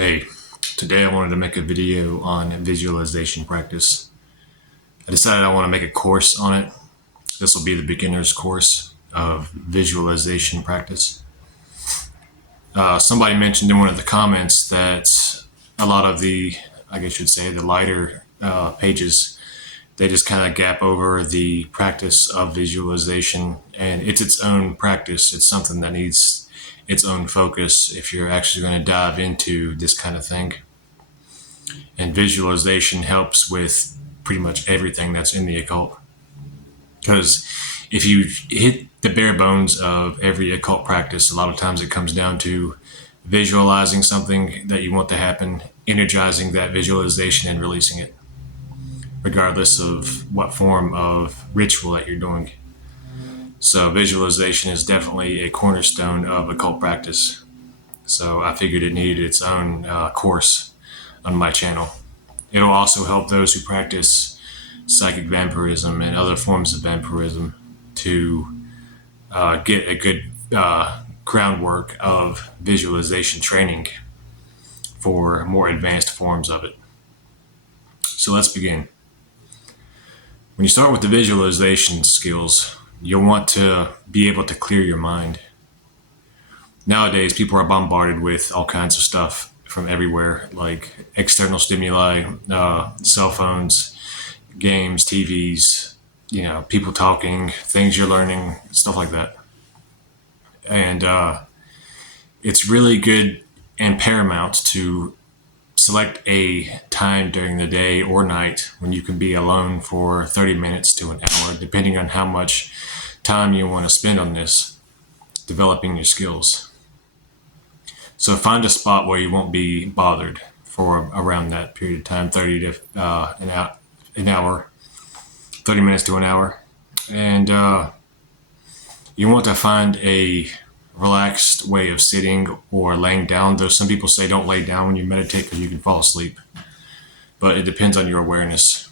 Hey, today I wanted to make a video on visualization practice. I decided I want to make a course on it. This will be the beginner's course of visualization practice. Somebody mentioned in one of the comments that a lot of I guess you'd say, the lighter pages, they just kind of gap over the practice of visualization, and it's its own practice. It's something that needs its own focus if you're actually going to dive into this kind of thing. And visualization helps with pretty much everything that's in the occult. Because if you hit the bare bones of every occult practice, a lot of times it comes down to visualizing something that you want to happen, energizing that visualization, and releasing it, regardless of what form of ritual that you're doing. So visualization is definitely a cornerstone of occult practice. So I figured it needed its own course on my channel. It'll also help those who practice psychic vampirism and other forms of vampirism to get a good groundwork of visualization training for more advanced forms of it. So let's begin. When you start with the visualization skills, you'll want to be able to clear your mind. Nowadays, people are bombarded with all kinds of stuff from everywhere, like external stimuli, cell phones, games, TVs, people talking, things you're learning, stuff like that. And it's really good and paramount to select a time during the day or night when you can be alone for 30 minutes to an hour, depending on how much time you want to spend on this, developing your skills. So find a spot where you won't be bothered for around that period of time, 30 to an hour, 30 minutes to an hour. And you want to find a relaxed way of sitting or laying down. Though some people say don't lay down when you meditate because you can fall asleep. But it depends on your awareness.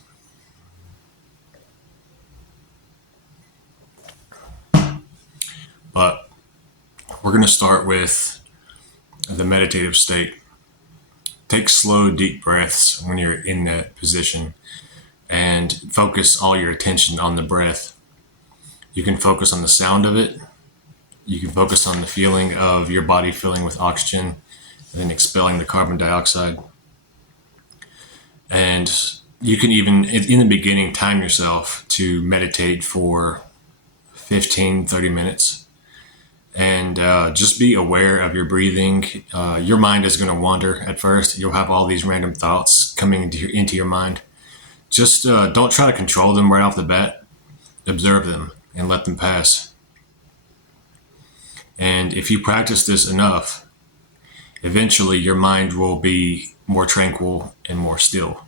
But we're going to start with the meditative state. Take slow, deep breaths when you're in that position and focus all your attention on the breath. You can focus on the sound of it. You can focus on the feeling of your body filling with oxygen and then expelling the carbon dioxide. And you can even, in the beginning, time yourself to meditate for 15, 30 minutes. And just be aware of your breathing. Your mind is going to wander at first. You'll have all these random thoughts coming into your mind. Just don't try to control them right off the bat. Observe them and let them pass. And if you practice this enough, eventually your mind will be more tranquil and more still.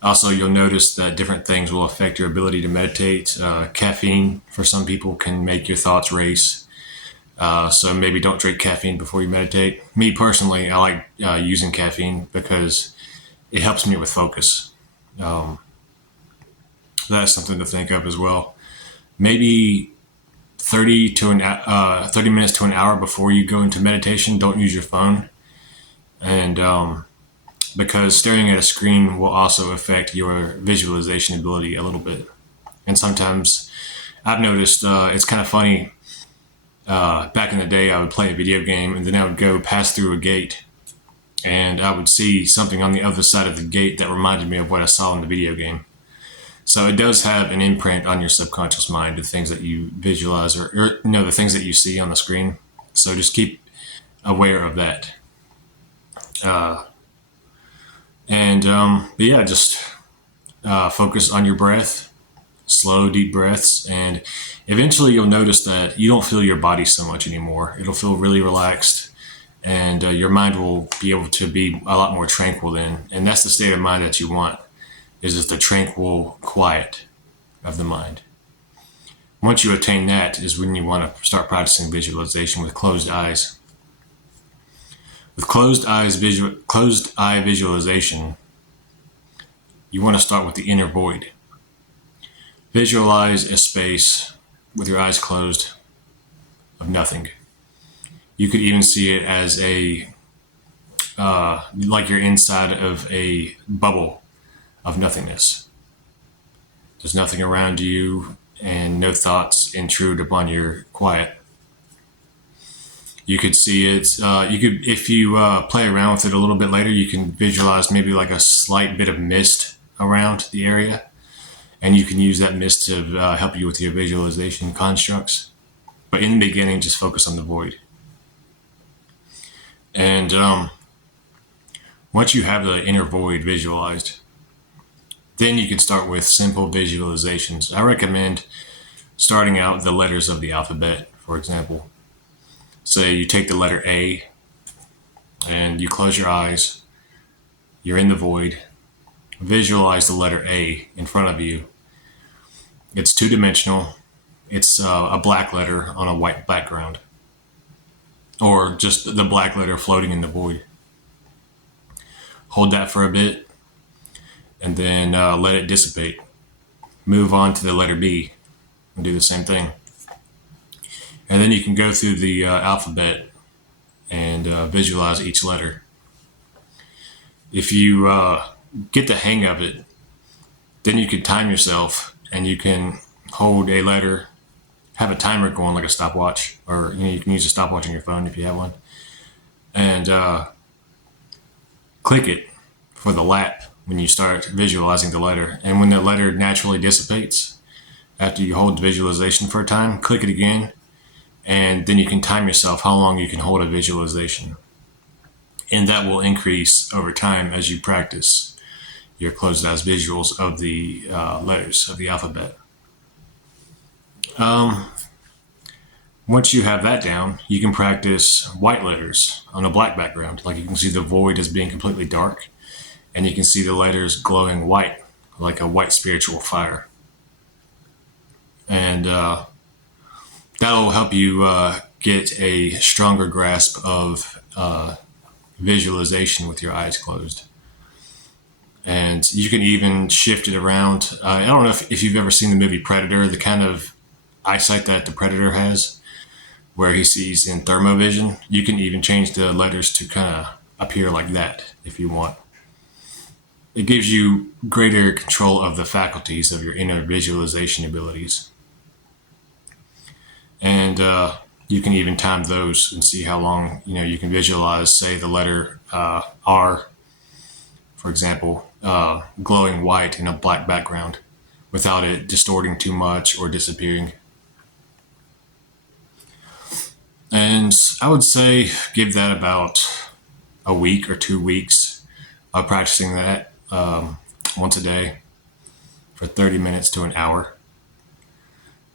Also, you'll notice that different things will affect your ability to meditate. Caffeine, for some people, can make your thoughts race. So maybe don't drink caffeine before you meditate. Me personally, I like using caffeine because it helps me with focus. That's something to think of as well. Maybe 30 minutes to an hour before you go into meditation, don't use your phone. And because staring at a screen will also affect your visualization ability a little bit. And sometimes I've noticed it's kind of funny. Back in the day, I would play a video game and then I would go pass through a gate and I would see something on the other side of the gate that reminded me of what I saw in the video game. So it does have an imprint on your subconscious mind, the things that you visualize or the things that you see on the screen. So just keep aware of that. Just focus on your breath, slow, deep breaths, and eventually you'll notice that you don't feel your body so much anymore. It'll feel really relaxed, and your mind will be able to be a lot more tranquil then. And that's the state of mind that you want, is just the tranquil quiet of the mind. Once you attain that is when you want to start practicing visualization with closed eyes. With closed eye visualization, you want to start with the inner void. Visualize a space with your eyes closed of nothing. You could even see it as a like you're inside of a bubble of nothingness. There's nothing around you, and no thoughts intrude upon your quiet. You could see it. You could, if you play around with it a little bit later, you can visualize maybe like a slight bit of mist around the area, and you can use that mist to help you with your visualization constructs. But in the beginning, just focus on the void. And once you have the inner void visualized, then you can start with simple visualizations. I recommend starting out with the letters of the alphabet, for example. Say you take the letter A and you close your eyes, you're in the void, visualize the letter A in front of you. It's two-dimensional. It's a black letter on a white background, or just the black letter floating in the void. Hold that for a bit and then let it dissipate. Move on to the letter B and do the same thing. And then you can go through the alphabet and visualize each letter. If you get the hang of it, then you can time yourself and you can hold a letter, have a timer going like a stopwatch, or you can use a stopwatch on your phone if you have one, and click it for the lap when you start visualizing the letter. And when the letter naturally dissipates, after you hold the visualization for a time, click it again, and then you can time yourself how long you can hold a visualization. And that will increase over time as you practice your closed eyes visuals of the letters of the alphabet. Once you have that down, you can practice white letters on a black background. Like you can see the void as being completely dark, and you can see the letters glowing white, like a white spiritual fire. And that'll help you get a stronger grasp of visualization with your eyes closed. And you can even shift it around. I don't know if you've ever seen the movie Predator, the kind of eyesight that the Predator has, where he sees in thermovision. You can even change the letters to kind of appear like that if you want. It gives you greater control of the faculties of your inner visualization abilities. And you can even time those and see how long you can visualize, say, the letter R, for example, glowing white in a black background without it distorting too much or disappearing. And I would say give that about a week or 2 weeks of practicing that once a day for 30 minutes to an hour.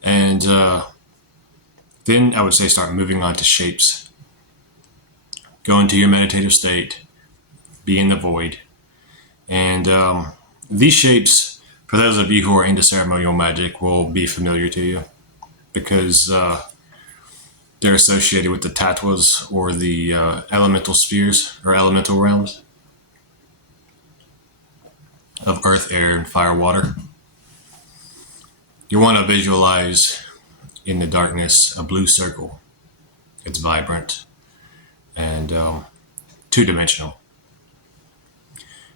And then I would say start moving on to shapes. Go into your meditative state, be in the void. And these shapes, for those of you who are into ceremonial magic, will be familiar to you because they're associated with the tattvas, or the elemental spheres or elemental realms of earth, air, and fire, water. You want to visualize in the darkness a blue circle. It's vibrant and two-dimensional.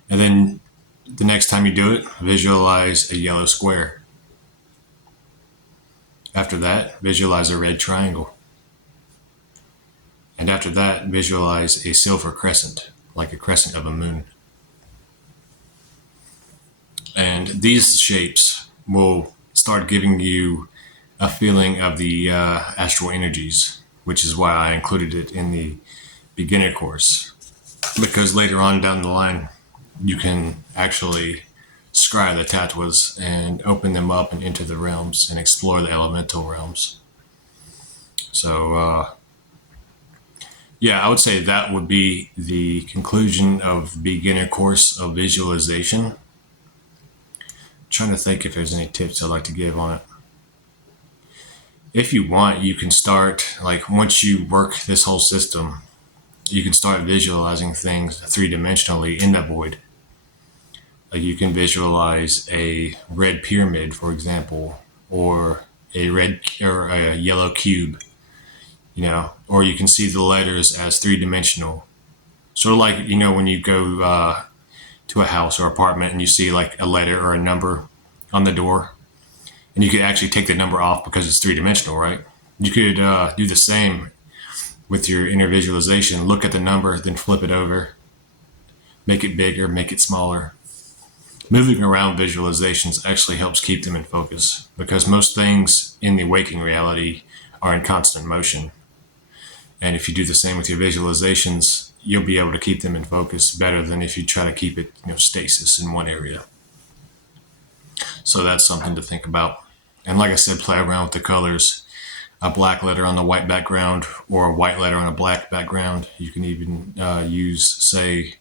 And then the next time you do it, visualize a yellow square. After that, visualize a red triangle. And after that, visualize a silver crescent, like a crescent of a moon. And these shapes will start giving you a feeling of the astral energies, which is why I included it in the beginner course. Because later on down the line, you can actually scry the tattvas and open them up and enter the realms and explore the elemental realms. So, yeah, I would say that would be the conclusion of beginner course of visualization. I'm trying to think if there's any tips I'd like to give on it. If you want, you can start, like once you work this whole system, you can start visualizing things three-dimensionally in the void. Like you can visualize a red pyramid, for example, or a red or a yellow cube, or you can see the letters as three-dimensional. Sort of like, when you go to a house or apartment and you see like a letter or a number on the door, and you could actually take the number off because it's 3-dimensional, right? You could do the same with your inner visualization. Look at the number, then flip it over, make it bigger, make it smaller. Moving around visualizations actually helps keep them in focus because most things in the waking reality are in constant motion. And if you do the same with your visualizations, you'll be able to keep them in focus better than if you try to keep it, stasis in one area. So that's something to think about. And like I said, play around with the colors. A black letter on a white background or a white letter on a black background. You can even use, say,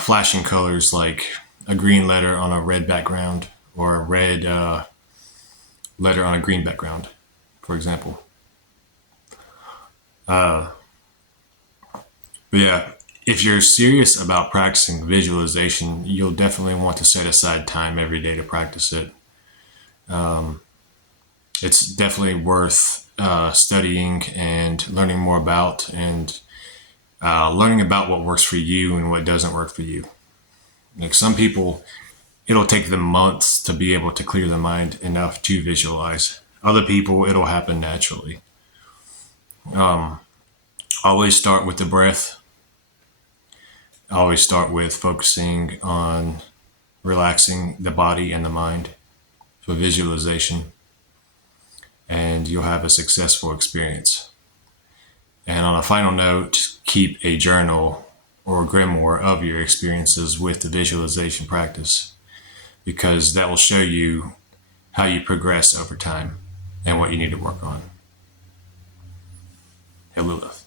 flashing colors like a green letter on a red background or a red letter on a green background, for example. But yeah, if you're serious about practicing visualization, you'll definitely want to set aside time every day to practice it. It's definitely worth studying and learning more about, and learning about what works for you and what doesn't work for you. Like some people, it'll take them months to be able to clear the mind enough to visualize. Other people, it'll happen naturally. Always start with the breath. Always start with focusing on relaxing the body and the mind for visualization, and you'll have a successful experience. And on a final note, keep a journal or grimoire of your experiences with the visualization practice, because that will show you how you progress over time and what you need to work on. Hey, Lilith.